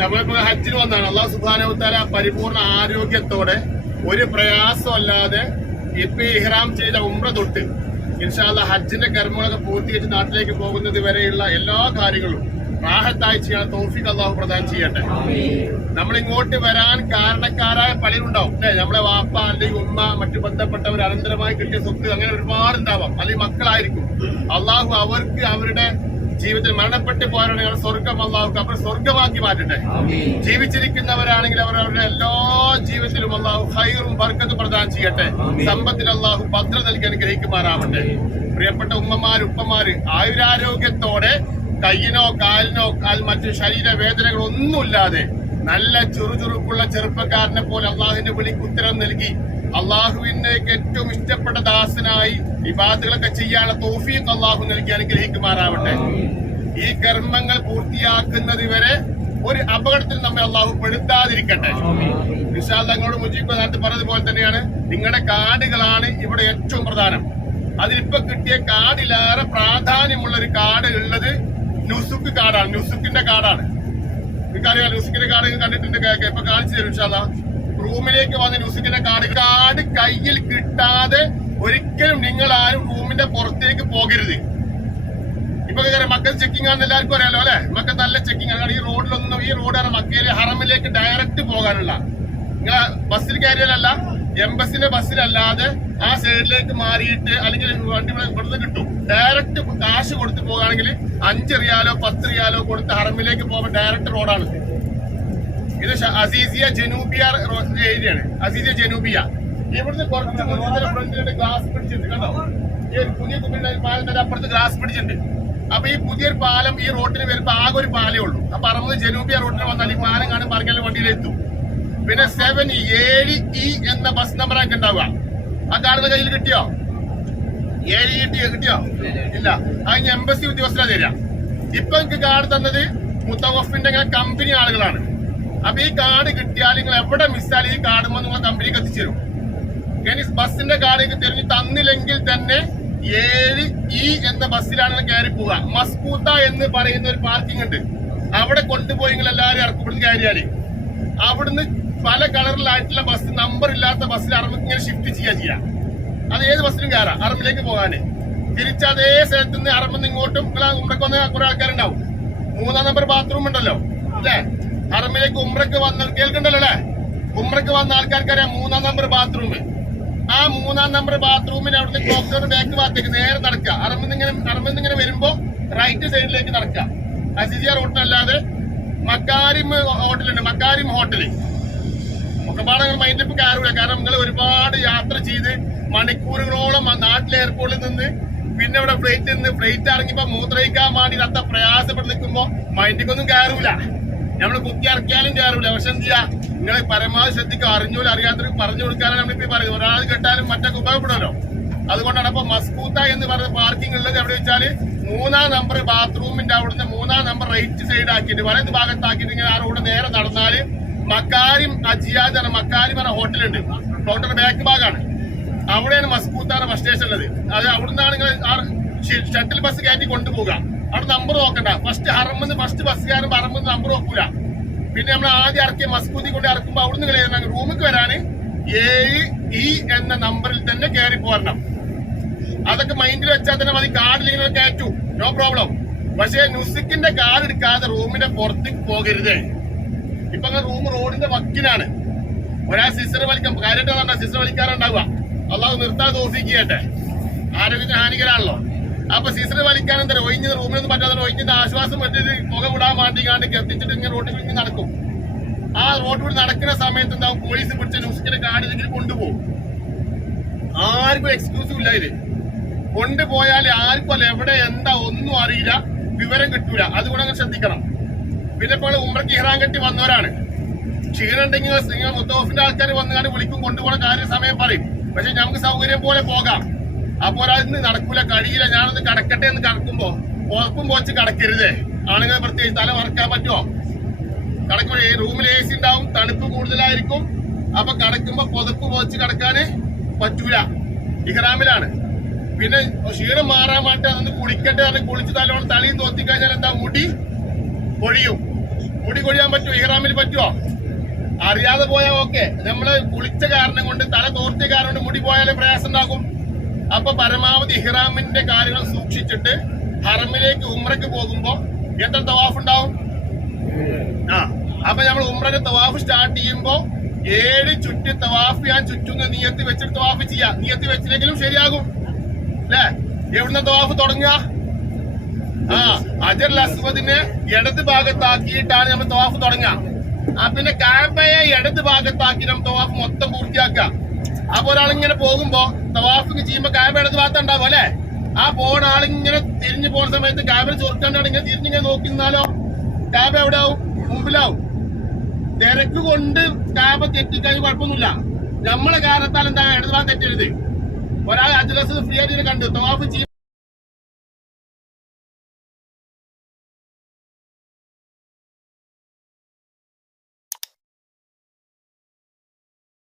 നമ്മളിപ്പോ ഹജ്ജിന് വന്നാണ്. അള്ളാഹു സുബ്ഹാനഹു വതആല പരിപൂർണ ആരോഗ്യത്തോടെ ഒരു പ്രയാസമല്ലാതെ ഇപ്പൊ ഇഹ്റാം ചെയ്ത ഉംറ തൊട്ട് ഇൻഷാ അല്ലാഹ് ഹജ്ജിന്റെ കർമ്മങ്ങളൊക്കെ പൂർത്തീകരിച്ച് നാട്ടിലേക്ക് പോകുന്നത് വരെയുള്ള എല്ലാ കാര്യങ്ങളും റാഹത്തായി ചെയ്യാൻ തൗഫീഖ് അള്ളാഹു പ്രദാനം ചെയ്യട്ടെ. നമ്മൾ ഇങ്ങോട്ട് വരാൻ കാരണക്കാരായ പലരുണ്ടാവും അല്ലെ, നമ്മളെ വാപ്പ അല്ലെങ്കിൽ ഉമ്മ, മറ്റു ബന്ധപ്പെട്ടവർ, അനന്തരമായി കിട്ടിയ സ്വത്ത്, അങ്ങനെ ഒരുപാട് ഉണ്ടാവാം. അല്ലെങ്കിൽ മക്കളായിരിക്കും. അള്ളാഹു അവർക്ക് അവരുടെ ജീവിതത്തിൽ മരണപ്പെട്ട് പോരാണെങ്കിൽ സ്വർഗം അള്ളാഹു അവർ സ്വർഗമാക്കി മാറ്റട്ടെ. ജീവിച്ചിരിക്കുന്നവരാണെങ്കിൽ അവർ അവരുടെ എല്ലാ ജീവിതത്തിലും അള്ളാഹു ഖൈറും ബർക്കത്തും പ്രദാനം ചെയ്യട്ടെ. സമ്പത്തിൽ അള്ളാഹു ഭദ്രത നൽകി അനുഗ്രഹിക്കുമാറാവട്ടെ. പ്രിയപ്പെട്ട ഉമ്മമാര്, ഉപ്പമാര് ആയുരാരോഗ്യത്തോടെ കയ്യിനോ കാലിനോ മറ്റു ശരീരവേദനകളൊന്നുമില്ലാതെ നല്ല ചുറുചുറുക്കുള്ള ചെറുപ്പക്കാരനെ പോലെ അള്ളാഹുവിന്റെ വിളിക്ക് ഉത്തരം നൽകി അള്ളാഹുവിന്റെ ഏറ്റവും ഇഷ്ടപ്പെട്ട ദാസനായി ഇബാദത്തുകളൊക്കെ ചെയ്യാനുള്ള തൗഫീഖ് അള്ളാഹു നൽകി അനുഗ്രഹിക്കുമാറാവട്ടെ. ഈ കർമ്മങ്ങൾ പൂർത്തിയാക്കുന്നത് വരെ ഒരു അപകടത്തിൽ നമ്മെ അള്ളാഹു പെടുത്താതിരിക്കട്ടെ. ഇൻഷാ അല്ലാഹ് നിങ്ങളോട് മുജീബ് നേരത്തെ പറഞ്ഞതുപോലെ തന്നെയാണ്, നിങ്ങളുടെ കാർഡുകളാണ് ഇവിടെ ഏറ്റവും പ്രധാനം. അതിലിപ്പോ കിട്ടിയ കാർഡിലേറെ പ്രാധാന്യമുള്ള ഒരു കാർഡ് ഉള്ളത് നുസുക്ക് കാർഡാണ്. നുസുക്കിന്റെ കാർഡാണ്. നിങ്ങൾക്കറിയാം, നുസുക്കിന്റെ കാർഡ് കണ്ടിട്ടുണ്ട്. ഇപ്പൊ കാണിച്ചു തരും ഇൻഷാ അല്ലാഹ്. റൂമിലേക്ക് വന്ന നുസുക്കിന്റെ കാർഡ് കയ്യിൽ കിട്ടാതെ ഒരിക്കലും നിങ്ങൾ ആരും റൂമിന്റെ പുറത്തേക്ക് പോകരുത്. ഇപ്പൊ മക്കൾ ചെക്കിംഗ് ആണെന്ന് എല്ലാവർക്കും അറിയാലോ അല്ലെ. മക്കൾ നല്ല ചെക്കിംഗ് ആണ്. ഈ റോഡിലൊന്നും, ഈ റോഡാണ് മക്കയിലെ ഹറമിലേക്ക് ഡയറക്റ്റ് പോകാനുള്ള. നിങ്ങൾ ബസ്സിൽ കയറിയാലല്ല, എംബസിന്റെ ബസ്സിലല്ലാതെ ആ സൈഡിലേക്ക് മാറിയിട്ട് അല്ലെങ്കിൽ വണ്ടി ഇവിടുന്ന് കിട്ടും. ഡയറക്റ്റ് കാശ് കൊടുത്ത് പോകുകയാണെങ്കിൽ 5 റിയാലോ 10 റിയാലോ കൊടുത്ത് ഹറമിലേക്ക് പോകാൻ ഡയറക്റ്റ് റോഡാണ്. ഇത് അസീസിയ ജനൂബിയ ഏരിയയാണ്. അസീസിയ ജനൂബിയ. ഇവിടുന്ന് കുറച്ച് ഫ്രണ്ടിലുണ്ട് ഗ്ലാസ് പിടിച്ചിട്ടുണ്ട്. കണ്ടോ, ഈ ഒരു പുതിയ പാലത്തിന്റെ അപ്പുറത്ത് ഗ്ലാസ് പിടിച്ചിട്ടുണ്ട്. അപ്പൊ ഈ പുതിയൊരു പാലം ഈ റോഡിന് വരുമ്പോ ആകെ ഒരു പാലേ ഉള്ളൂ. അപ്പൊ 60 ജനൂബിയ റോഡിന് വന്നാൽ ഈ പാലം കാണും പറഞ്ഞാൽ വണ്ടിയിലെത്തും. പിന്നെ 7E എന്ന ബസ് നമ്പറൊക്കെ ഉണ്ടാവുക. ആ കാർഡ് കയ്യിൽ കിട്ടിയോ? 7E കിട്ടിയോ? ഇല്ല. അതിന് എംബസി ഉദ്യോഗസ്ഥരാ തരിക. ഇപ്പൊ എനിക്ക് കാർഡ് തന്നത് മുത്തവഫിന്റെ കമ്പനി ആളുകളാണ്. അപ്പൊ ഈ കാർഡ് കിട്ടിയാൽ നിങ്ങൾ എവിടെ മിസ്സാൽ ഈ കാർഡ് നിങ്ങൾ കമ്പനിക്ക് എത്തിച്ചേരും. ഇനി ബസ്സിന്റെ കാർഡ് തിരിഞ്ഞ് തന്നില്ലെങ്കിൽ തന്നെ 7E എന്ന ബസ്സിലാണ് കയറി പോവുക. മസ്കൂത്ത എന്ന് പറയുന്ന ഒരു പാർക്കിംഗ് ഉണ്ട്. അവിടെ കൊണ്ടുപോയി നിങ്ങൾ എല്ലാവരും ഇറക്കും. ഇവിടുന്ന് കയറിയാല് അവിടുന്ന് പല കളറിലായിട്ടുള്ള ബസ്, നമ്പർ ഇല്ലാത്ത ബസ്സിൽ അറമിക്ക് ഇങ്ങനെ ഷിഫ്റ്റ് ചെയ്യാം. അത് ഏത് ബസ്സിലും കയറാം അറമിലേക്ക് പോകാന്. തിരിച്ച് അതേ സ്ഥലത്ത് നിന്ന് അറമിന്ന് ഇങ്ങോട്ടും ഉമ്രക്ക് വന്ന കുറെ ആൾക്കാരുണ്ടാവും. 3-ാം നമ്പർ ബാത്റൂം ഉണ്ടല്ലോ അല്ലെ, അറമിലേക്ക് ഉമ്രക്ക് വന്ന കേൾക്കണ്ടല്ലോ അല്ലെ. ഉമ്രക്ക് വന്ന ആൾക്കാർക്കറിയാം 3-ാം നമ്പർ ബാത്റൂം. ആ 3-ാം നമ്പർ ബാത്റൂമിന് അവിടുന്ന് ക്ലോക്കർ ബാക്ക് ഭാഗത്തേക്ക് നേരെ നടക്കുക. അറമിന്നിങ്ങനെ വരുമ്പോ റൈറ്റ് സൈഡിലേക്ക് നടക്കുക. അസിസിയ റോഡിനല്ലാതെ മക്കാരിം ഹോട്ടലുണ്ട്. മക്കാരിം ഹോട്ടല് ഒക്കെ പാടെ മൈൻഡപ്പ് കയറൂല. കാരണം നിങ്ങൾ ഒരുപാട് യാത്ര ചെയ്ത് മണിക്കൂറുകളോളം നാട്ടിലെ എയർപോർട്ടിൽ നിന്ന് പിന്നെ ഇവിടെ ഫ്ലൈറ്റ് ഇറങ്ങിയപ്പോ മൂത്രയിക്കാൻ വേണ്ടി അത്ര പ്രയാസപ്പെട്ട് നിൽക്കുമ്പോ മൈൻഡിക്കൊന്നും കയറൂല. നമ്മള് കുത്തി ഇറക്കിയാലും കയറൂല. പക്ഷെ എന്ത് ചെയ്യാ, നിങ്ങൾ പരമാവധി ശ്രദ്ധിക്കുക. അറിഞ്ഞൂല അറിയാത്തവർക്ക് പറഞ്ഞു കൊടുക്കാനാണ് നമ്മളിപ്പോ പറയുന്നത്. ഒരാൾ കേട്ടാലും മറ്റൊക്കെ ഉപയോഗപ്പെടുമല്ലോ. അതുകൊണ്ടാണ് അപ്പൊ മസ്കൂത്ത എന്ന് പറഞ്ഞ പാർക്കിംഗ് ഉള്ളത് എവിടെ വെച്ചാല് 3-ാം നമ്പർ ബാത്റൂമിന്റെ അവിടുന്ന് 3-ാം നമ്പർ റൈറ്റ് സൈഡ് ആക്കിയിട്ട് വലത് ഭാഗത്താക്കിയിട്ട് ഇങ്ങനെ ആ റോഡ് നേരെ നടന്നാല് മക്കാരിം അജിയാദ് എന്ന മക്കാരിം എന്ന ഹോട്ടലുണ്ട്. ഹോട്ടലിന്റെ ബാക്ക് ഭാഗമാണ്. അവിടെയാണ് മസ്കൂത്താണ് ബസ് സ്റ്റേഷൻ ഉള്ളത്. അത് അവിടുന്നാണ് നിങ്ങൾ ഷട്ടിൽ ബസ് കയറ്റി കൊണ്ടുപോകുക. അവിടെ നമ്പർ നോക്കണ്ട. ഫസ്റ്റ് ബസ്സുകാരൻ ഹറമെന്ന് നമ്പർ നോക്കൂല. പിന്നെ നമ്മൾ ആദ്യം ഇറക്കിയ മസ്കൂത്തി കൊണ്ട് ഇറക്കുമ്പോ അവിടുന്ന് നിങ്ങൾ റൂമിക്ക് വരാന് 7E എന്ന നമ്പറിൽ തന്നെ കയറി പോരണം. അതൊക്കെ മൈൻഡിൽ വെച്ചാൽ തന്നെ മതി. കാർഡിൽ നിങ്ങൾ കയറ്റു, നോ പ്രോബ്ലം. പക്ഷേ നുസിക്കിന്റെ കാർഡ് എടുക്കാതെ റൂമിന്റെ പുറത്തേക്ക് പോകരുത്. ഇപ്പൊ റൂം റോഡിന്റെ വക്കിലാണ്. ഒരാൾ സിസ്റ്റർ വലിക്കാൻ കാര്യമായിട്ട് സിസ്റ്റർ വലിക്കാറുണ്ടാവുക. അള്ളാഹു നിർത്താതെ തോഫീക്ക് ചെയ്യട്ടെ. ആരോഗ്യത്തിന് ഹാനികരാണല്ലോ. അപ്പൊ സിസ്റ്റർ വലിക്കാൻ എന്താ ഒഴിഞ്ഞ റൂമിലൊന്നും പറ്റാതെ ഒഴിഞ്ഞിട്ട് ആശ്വാസം പറ്റിയിട്ട് പുക വിടാൻ വേണ്ടിക്കാണ്ട് എത്തിച്ചിട്ട് ഇങ്ങനെ റോഡിൽ ഇങ്ങനെ നടക്കും. ആ റോഡിൽ നടക്കുന്ന സമയത്ത് എന്താവും, പോലീസ് പിടിച്ച ന്യൂസിന്റെ കാർഡിലെങ്കിൽ കൊണ്ടുപോകും. ആർക്കും എക്സ്ക്യൂസും ഇല്ല. ഇത് കൊണ്ടുപോയാൽ ആർക്കും അല്ല എവിടെ എന്താ ഒന്നും അറിയില്ല, വിവരം കിട്ടൂല. അതുകൊണ്ട് അങ്ങനെ ശ്രദ്ധിക്കണം. പിന്നെ ഇപ്പോൾ ഉംറയ്ക്ക് ഇഹ്റാം കെട്ടി വന്നവരാണ്. ക്ഷീണുണ്ടെങ്കിൽ നിങ്ങൾ മുത്തവഫിന്റെ ആൾക്കാർ വന്നുകൊണ്ട് വിളിക്കും, കൊണ്ടുപോകുന്ന കാര്യം സമയം പറയും. പക്ഷെ നമുക്ക് സൗകര്യം പോലെ പോകാം. അപ്പോൾ അതിന് നടക്കൂല, കഴിയില്ല, ഞാനൊന്ന് കടക്കട്ടെ എന്ന് കടക്കുമ്പോ പുറപ്പും പോച്ച് കടക്കരുത്. ആണുങ്ങൾ പ്രത്യേകിച്ച് തല മറക്കാൻ പറ്റുമോ? കടക്കുമ്പോൾ റൂമിൽ AC ഉണ്ടാവും, തണുപ്പ് കൂടുതലായിരിക്കും. അപ്പൊ കടക്കുമ്പോ പുതപ്പ് പോച്ച് കടക്കാന് പറ്റൂല, ഇഹ്റാമിലാണ്. പിന്നെ ക്ഷീണം മാറാൻ വേണ്ടി അതൊന്ന് കുളിക്കട്ടെ, കുളിച്ച് തലോണം തലയും തോത്തി കഴിഞ്ഞാൽ എന്താ മുടി പൊഴിയും. മുടി കൊഴിയാൻ പറ്റുമോ? ഇഹ്റാമിൽ പറ്റുമോ? അറിയാതെ പോയാൽ ഓക്കെ. നമ്മള് കുളിച്ച കാരണം കൊണ്ട്, തല തോർത്തിയ കാരണം കൊണ്ട് മുടി പോയാലും പ്രയാസം ഉണ്ടാകും. അപ്പൊ പരമാവധി ഇഹ്റാമിന്റെ കാര്യങ്ങൾ സൂക്ഷിച്ചിട്ട് ഹറമിലേക്ക് ഉംറയ്ക്ക് പോകുമ്പോ എത്ര തവാഫ് ഉണ്ടാവും? അപ്പൊ നമ്മൾ ഉംറയുടെ തവാഫ് സ്റ്റാർട്ട് ചെയ്യുമ്പോ 7 ചുറ്റി തവാഫ് ഞാൻ ചുറ്റുന്ന നിയത്ത് വെച്ചിട്ട് തവാഫ് ചെയ്യാം. നിയത്ത് വെച്ചില്ലെങ്കിലും ശരിയാകും അല്ലെ? എവിടുന്ന തവാഫ് തുടങ്ങുക? ഹജറുൽ അസ്വദിനെ ഇടത് ഭാഗത്താക്കിയിട്ടാണ് നമ്മൾ തവാഫ് തുടങ്ങുക. പിന്നെ കാബയെ ഇടത് ഭാഗത്താക്കി നമ്മൾ തവാഫ് മൊത്തം പൂർത്തിയാക്കുക. അപ്പൊ ഒരാളിങ്ങനെ പോകുമ്പോ തവാഫ് ചെയ്യുമ്പോ കാബ ഇടത് ഭാഗത്ത് ഉണ്ടാവും അല്ലെ? ആ പോണ ആളിങ്ങനെ തിരിഞ്ഞു പോണ സമയത്ത് കാബിനെ ചോർക്കാണ്ടാണ് ഇങ്ങനെ തിരിഞ്ഞിങ്ങനെ നോക്കിന്നാലോ കാബ എവിടെ ആവും? മുമ്പിലാവും. തിരക്ക് കൊണ്ട് കാബ തെറ്റിക്കഴിഞ്ഞ് കുഴപ്പമൊന്നുമില്ല. നമ്മളെ കാരണത്താൽ എന്താ ഇടത് ഭാഗം തെറ്റരുത്. ഒരാൾ ഹജറുൽ അസ്വദ് ഫ്രീ ആയിട്ട് കണ്ടു തവാഫ് ചെയ്യും.